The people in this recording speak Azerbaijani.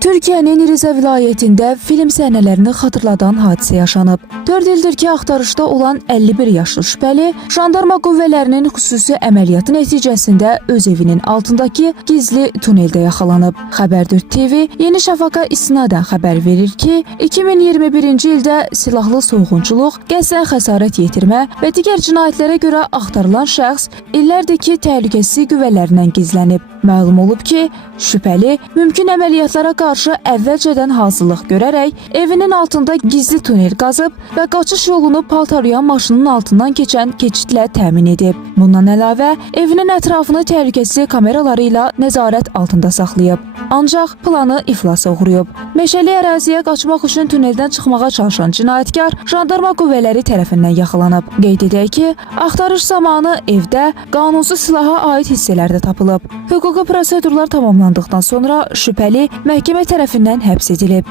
Türkiyənin Rize vilayətində film səhnələrini xatırladan hadisə yaşanıb. 4 ildir ki, axtarışda olan 51 yaşlı şübhəli jandarma qüvvələrinin xüsusi əməliyyatı nəticəsində öz evinin altındakı gizli tuneldə yaxalanıb. Xəbər 4 TV Yeni Şafaka istinadən xəbər verir ki, 2021-ci ildə silahlı soyğunçuluq, qəsdən xəsarət yetirmə və digər cinayətlərə görə axtarılan şəxs illərdir ki, təhlükəsizlik qüvvələrindən gizlənib. Məlum olub ki, şübhəli mümkün əməliyyatlara qarşı əvvəlcədən hazırlıq görərək evinin altında gizli tunel qazıb və qaçış yolunu paltarlayan maşının altından keçən keçidlə təmin edib. Bundan əlavə, evinin ətrafını təhlükəsizlik kameraları ilə nəzarət altında saxlayıb. Ancaq planı iflasa uğrayıb. Meşəli əraziyə qaçmaq üçün tuneldən çıxmağa çalışan cinayətkar jandarma qüvvələri tərəfindən yaxalanıb. Qeyd edək ki, axtarış zamanı evdə qanunsuz silaha aid hissələr də tapılıb. Hüquqi prosedurlar tamamlandıqdan sonra şübhəli məhkəmə tərəfindən həbs edilib.